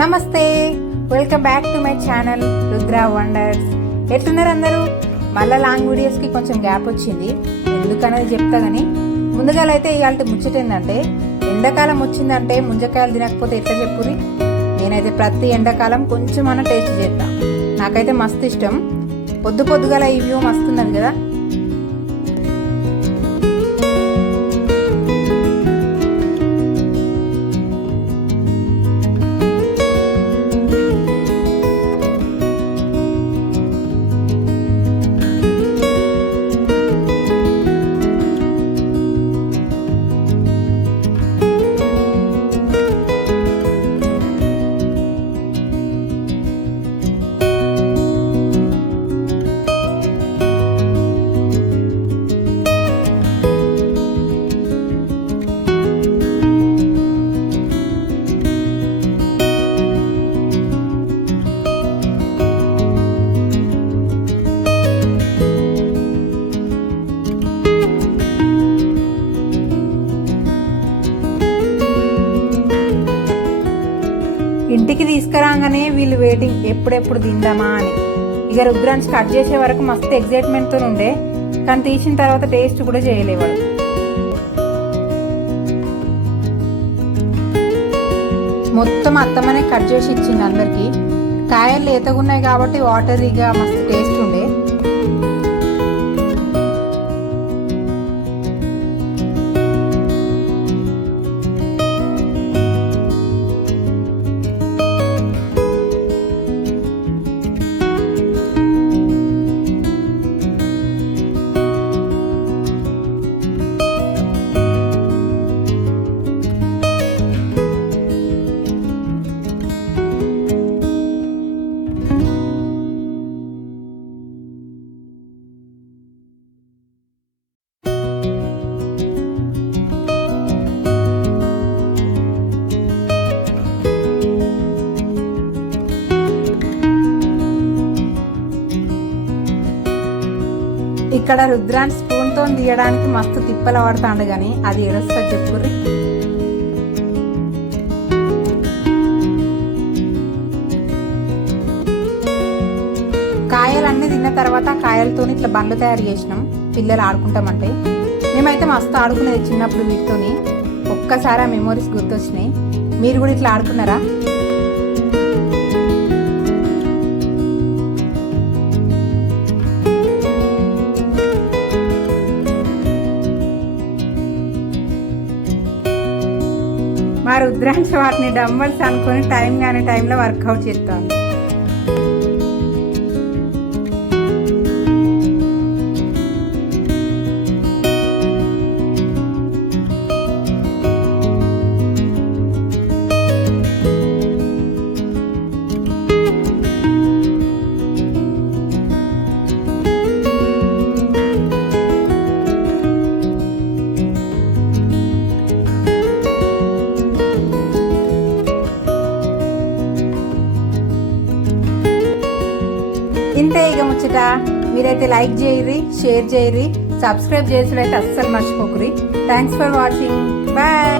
నమస్తే, welcome back to my channel Rudra వండర్స్. ఎట్లున్నారు అందరూ? మళ్ళీ లాంగ్ వీడియోస్కి కొంచెం గ్యాప్ వచ్చింది, ఎందుకనేది చెప్తా. కానీ ముందుగా అయితే ఇవాళ ముచ్చట ఏంటంటే, ఎండాకాలం వచ్చిందంటే ముంజకాయలు తినకపోతే ఎట్లా చెప్పురి. నేనైతే ప్రతి ఎండాకాలం కొంచెం అన్న టేస్ట్ చేస్తా. నాకైతే మస్తు ఇష్టం. పొద్దుగాల ఈ వ్యూ మస్తున్నది కదా. ఇంటికి తీసుకురాగానే వీళ్ళు వెయిటింగ్, ఎప్పుడెప్పుడు తిందామా అని. ఇక రుద్రాన్స్ కట్ చేసే వరకు మస్తు ఎగ్జైట్మెంట్తో ఉండే, కానీ తీసిన తర్వాత టేస్ట్ కూడా చేయలేవాడు. మొత్తం అత్తమ్మనే కట్ చేసి ఇచ్చింది అందరికి. కాయలు లేతగున్నాయి కాబట్టి వాటరీగా మస్తు టేస్ట్ ఉండే. ఇక్కడ రుద్రాన్ స్పూన్తో తీయడానికి మస్తు తిప్పలు పడతాడు, కానీ అది ఏడొస్తా చెప్పుర్రి. కాయలన్నీ తిన్న తర్వాత కాయలతో ఇట్లా బండ్లు తయారు చేసినాం, పిల్లలు ఆడుకుంటామంటే. మేమైతే మస్తు ఆడుకునేది చిన్నప్పుడు వీటితోని. ఒక్కసారి ఆ మెమోరీస్ గుర్తొచ్చినాయి. మీరు కూడా ఇట్లా ఆడుకున్నారా? మా రుద్రాంశ వాటిని డంబల్స్ అనుకుని టైం కానీ టైంలో వర్కౌట్ చేస్తాను. ఇంతే ఇక ముచ్చట. మీరైతే లైక్ చేయరి, షేర్ చేయరి, సబ్స్క్రైబ్ చేసుడైతే అస్సలు మర్చిపోకురి. Thanks for watching. బాయ్.